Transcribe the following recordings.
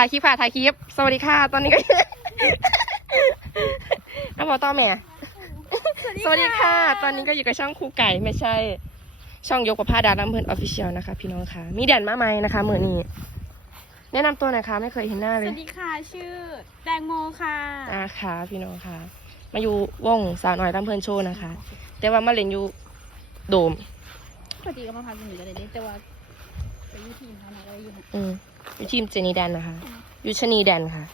ถ่ายคลิปค่ะถ่ายคลิป สวัสดีค่ะ ตอนนี้ก็น้ำพอต้อแม่ สวัสดีค่ะ ตอนนี้ก็อยู่กับช่องครูไก่ไม่ใช่ ช่องยกประพาดาลำเพลินออฟฟิเชียลนะคะ พี่น้องค่ะ มีแดนมาไหมนะคะมือนี้ แนะนำตัวหน่อยค่ะ ไม่เคยเห็นหน้าสเลยวัสดีค่ะ ชื่อ แตงโมค่ะอ่าค่ะ พี่น้องค่ะ มาอยู่วงสาวน้อยลำเพลินโชว์นะคะ แต่ว่ามาเล่นอยู่โดมปกติก็มาพักอยู่นี่ก็ได้เด้แต่ว่าไปอยูทีมเขาไหนก็ได้อยู่นะอืม อยู่ทีมเจนีแดนนะคะอยู่ชะนีแดนค่ะ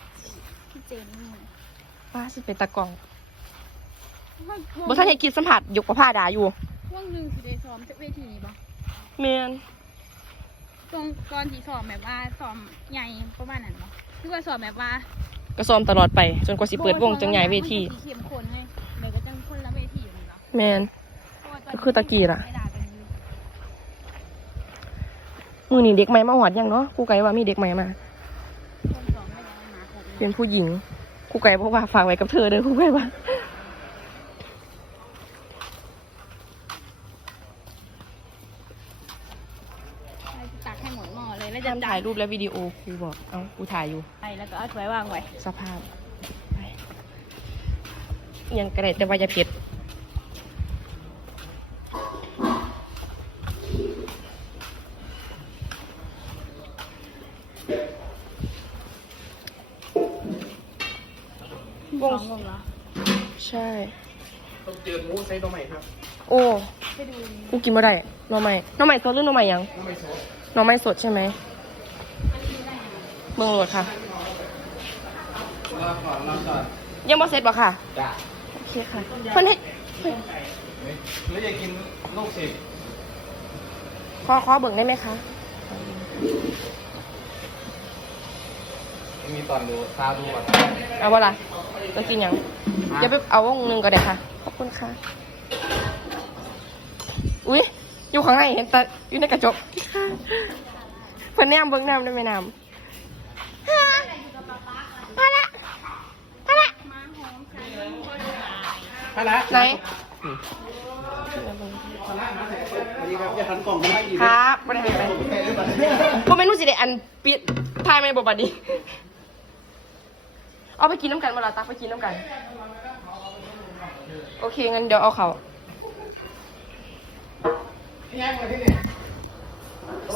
พี่เจนนี่ว่าสิเป็นตะกล้องว่างบ่ท่านให้กินสัมผัสยกประพาดาอยู่ว่างหนึ่งคือได้ซ้อมเวทีนี้ปะเมนตรงตอนที่ซ้อมแบบว่าซ้อมใหญ่ประมาณนั้นปะคือว่าซ้อมแบบว่าก็ซ้อมตลอดไป จนกว่าสิเปิดวงจังใหญ่เวทีมันก็สิเข้มข้นให้เดี๋ยวก็จังคนละเวทีอยู่นี่เนาะแมนเพราะว่าตนก็คือตะกี้ล่ะ ไม่ได้กันอยู่ มือนี่เด็กใหม่มาหอดยังเนาะครูไก่ว่ามีเด็กใหม่มาคนซ้อมไม่ได้มาครบเลยเป็นผู้หญิงครูไก่บอกว่าฝากไว้กับเธอเด้อครูไก่ว่าตักให้หมดหม้อเลยแล้วจะห้ามถ่ายรูปและวิดีโอครูบอก เอ้าครูถ่ายอยู่ ไปแล้วก็เอาถ้วยวางไว้สภาพไปยังกระเด็ดแต่ว่าจะเผ็ดวง สองวงเหรอ ใช่ ต้องเจอหมูไซโตัวใหม่ครับโอ้ไปดูนี่กูกินไม่ได้หน่อไม้หน่อไม้สดหรือหน่อไม้หยังน้ำไม่โซดหน่อไม้สดใช่ไหมเมืองโหลดค่ะ รอก่อนรอก่อนยังบ่เสร็จบ่ค่ะ จ้ะโอเคค่ะเพิ่นให้เพิ่นแล้วอยากกินลูกศิษย์ขอขอเบิ่งได้ไหมคะ มีตอนดูซาดูก่อนเอาบ่ล่ะจะกินหยังอย่าไปเอาวงหนึงก็ได้ค่ะ ขอบคุณค่ะ อุ้ยอยู่ข้างในเห็นแต่อยู่ในกระจกเพิ่นแนมเบิ่งน้ำได้ไหมน้ำมาละมาละพระไหนสวัสดีครับอย่าทันกล่องไม่ได้อีกครับบ่ได้ไปบ่แม่นหนูสิได้อันปิดทายไม่บ่บัดนี้ เอาไปกินน้ำกันเวลาตักไปกินน้ำกัน โอเค งั้นเดี๋ยวเอาเขา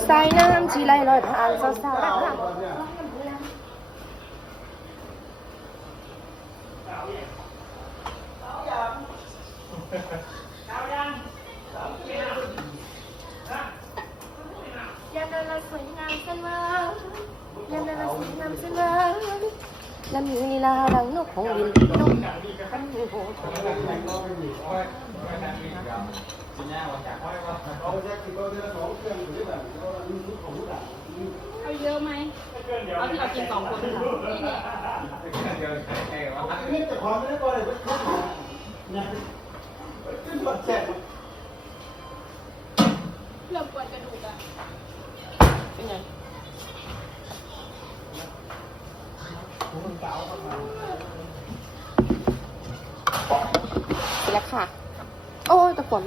ใสายน้ำที่ไหลอยผ่านสาวสาวยามเดินละสวยงามเส้นว่ายามเดินละสวยงามเส้นว่า และมีลีลาดังนกของบินนกกันโหเอาเยอะไหมเอาที่เรากินสองคนค่ะนี่เนี่ยเริ่มปวดกระดูกอะเป็นไง เสร็จแล้วค่ะ โอ้ยตะกอน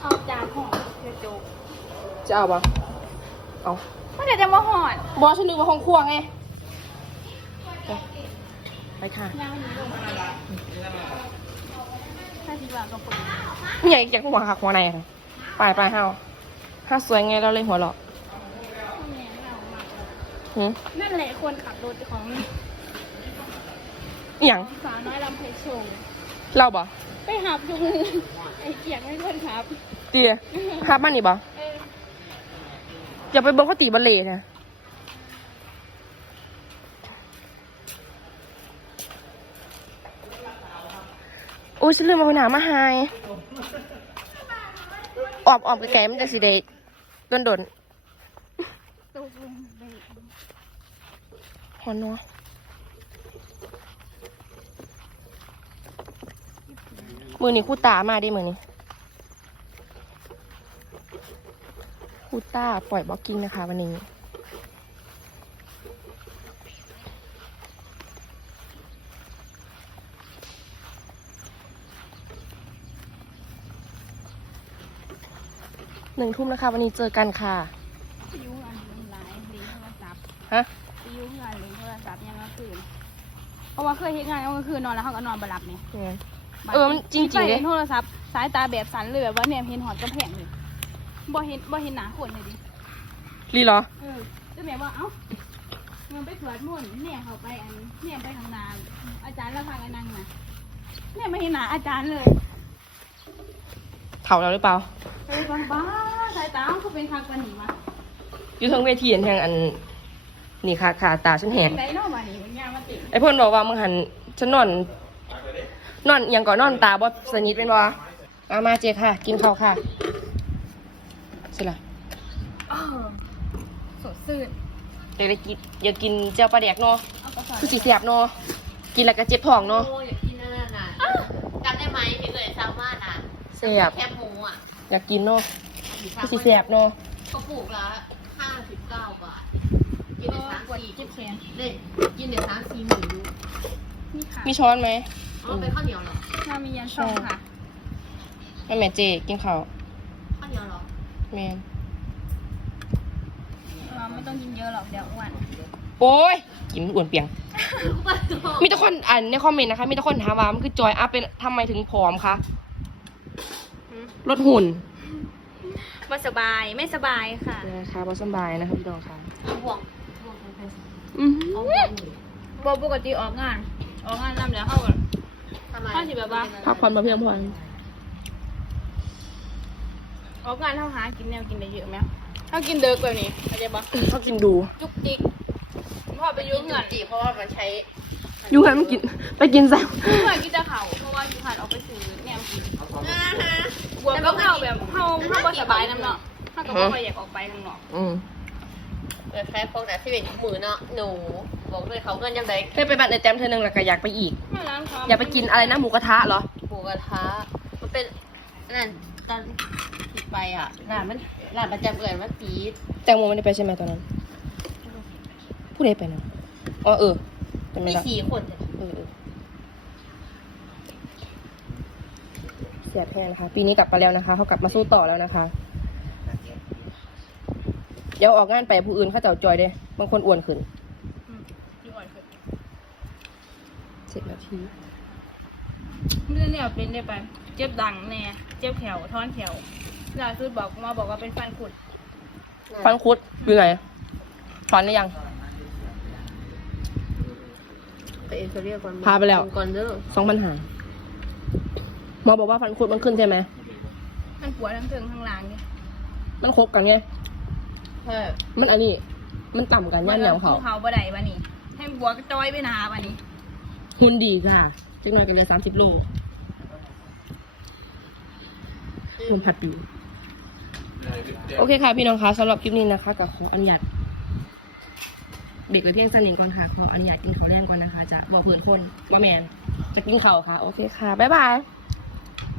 เอาจานห่อเดี๋ยวโจ๊กจะเอาปะเอาไม่ได้จะมาห่อบอสฉันนึกว่าห้องครัวไงไปไปค่ะไม่ด้วยถ้าทีหลังก็ปวดนี่ใหญ่อยากหัวหักหัวในไปไปเฮาถ้าสวยไงเราเลยหัวเราะแม่เรามาก หืมนั่นแหละคนขับรถของอหย่างสาวน้อยลำไพโชว์เราบ่ไปหับอยู่ไอ้เกียกไม่คนขับ เตียภาพมันนี่บ่เอออย่าไปเบิ่งเขาตีบัลเล่ต์นะโอ้ยฉันลืมเอาหนามาใหายออบออบไกลๆมันจะสิเดโดนโดนตกลงไปๆ หอนนัวมือนี่คู่ตามาได้มือนี่คู่ตาปล่อยบล็อกกิ้งนะคะ วันนี้หนึ่งทุ่มนะคะ วันนี้เจอกันค่ะยุ่ง อันยุ่งหลายดีโทรศัพท์ฮะไปอยุ่งงานเลยโทรศัพท์ยังกลางคืนเพราะว่าเคยเฮ็ดงานกลางคืนนอนแล้วเขาก็นอนบ่หลับเนี่ย เออมันจริงๆไปเด้ เห็นโทรศัพท์สายตาแบบสั่นเลยแบบว่าเนี่ยเห็นหอดกำแพงเลยบ่เห็นบ่เห็นหนาคนเลยดิรีเหรอ เออก็แบบว่าเอ้ามันไปสวดมนต์เนี่ยเขาไปอันเนี่ยไปทางนาอาจารย์แล้วพากันนั่งนะเนี่ยไม่เห็นหนาอาจารย์เลยเถ่าแล้วหรือเปล่าไปบ้าบ้าสายตาเขาเป็นคักกันหนีมาอยู่เทั้งเวทีอันแทงอัน นี่ค่ะขาตาฉันแหกไหนเนอกมาหนีมันยามาติดไอ้เพ่นบอกว่ามึงหันฉันนอน นอนอยังก่อนนอนตาบอสนิทเป็นบ่เอามาเจค่ะ กินข้าวค่ะใช่ละอ้าวสดซื่นเดี๋ยวได้กินอย่ากินเจ้าปลาแดกเนาะเอากระสอบคือสีแสบเนาะกินแล้วก็เจ็บท้องเนาะโอ้อยากกินนั่นน่ะจำได้ไหมเห็นเลยแซลมอนอะแสบแคบหมูอะอยากกินเนาะคือสีแสบเนาะกระปุกละห้าสิบเก้าบาทกินเดี๋ ยวสามปวดสี่เจ็บแขนเด็กินเดี๋ยวสามสี่หมื่นดูนี่ค่ะมีช้อนไหมอ๋อเป็นข้าวเหนียวเหรอน้ามียันช่องค่ะแม่แม่เจกินข้าวข้าวเหนียวเหรอแมนเราไม่ต้องกินเยอะหรอกเดี๋ยวอ้วนโอ้ยกินอ้วนเปียง มีแต่คนอ่านในคอมเมนต์นะคะ มีแต่คนถามว่ามันคือจอยอัพเป็นทำไมถึงผอมคะลดหุ่นว่าสบายไม่สบายค่ะนะคะบอสบายนะคะพี่น้องค่ะ ห่วงห่วงใคร อือหืเอาอห่วงหนูปกปกติออกงาน ออกงานนำแล้วเข้ากันทำไมข้าวสิแบบว่าพักผ่อนมาเพียงพอออกงานเท่าหากินแนวกินได้เยอะไหมถ้ากินเดิกแบบนี้เข้าใจปะเขากินดู จุกจิกพ่อไปยุ่งเงินจีเพราะว่ามันใช้ยูหันมากิน ไปกินแซ่บเพื่อนกินจะเข่าเพราะว่าอยู่ผ่านออกไปซื้อแนวกินบวกก็เข้าแบบเข้าเข้าบ่สบายน้ำเนาะถ้าก็บ่ค่อยอยากออกไปข้างนอกอืม เปิดแค่พวกนั้นที่เป็นหมือเนาะหนูบอกเลยเขาเงินยังไงเคยไปบัตรในแต้มเธอหนึ่งแล้วก็อยากไปอีกไม่ร้านเขาอยากไปกินอะไรนะหมูกระทะเหรอหมูกระทะมันเป็นนั่นตอนผิดไปอะร้านมันร้านประจำเอ่ยมันปีดแตงโมไม่ได้ไปใช่ไหมตอนนั้นผู้ใดไปนะอ๋อเออจำไม่มีได้สี่คนเนี่ยเออเออเสียแพงนะคะ ปีนี้กลับมาแล้วนะคะเขากลับมาสู้ต่อแล้วนะคะ เดี๋ยวออกงานไปผู้อื่นเขาเจ้าจอยเด้บางคนอ้วนขึ้นอยู่อ่อนคือสิบนาทีเรื่องเนี่ยเป็นได้ไป เจ็บดังแน่เจ็บแขวท้อนแขวล่าสุดบอกมาบอกว่าเป็นฟันขุดฟันคุดอยู่ไหนฟันได้ยัง ไปเอ็นโซเรียก่อนพาไปแล้ว ก่อนเด้อสองปัญหาหมอบอกว่าฟันคุดมันขึ้นใช่ไหม มันปวดทั้งเทิงทั้งหล่างเนี่ยมันครบกันไง ใช่มันอันนี้ มันต่ำกันย่านแนวเขาเขาบ่ได้บะนี่ให้บัวกระจอยไปหนาบะนี่หุ่นดีค่ะจักหน่อยกันเลยสามสิบโลหุ่นผัดปีโอเคค่ะพี่น้องคะสำหรับคลิปนี้นะคะกับขออนุญาตเด็กไปเพียงสั้นเองก่อนค่ะขออนุญาตกินข้าวแรงก่อนนะคะจะบอกเพื่อนคนว่าแมนจะกินข้าวค่ะ โอเคค่ะ บ๊ายบาย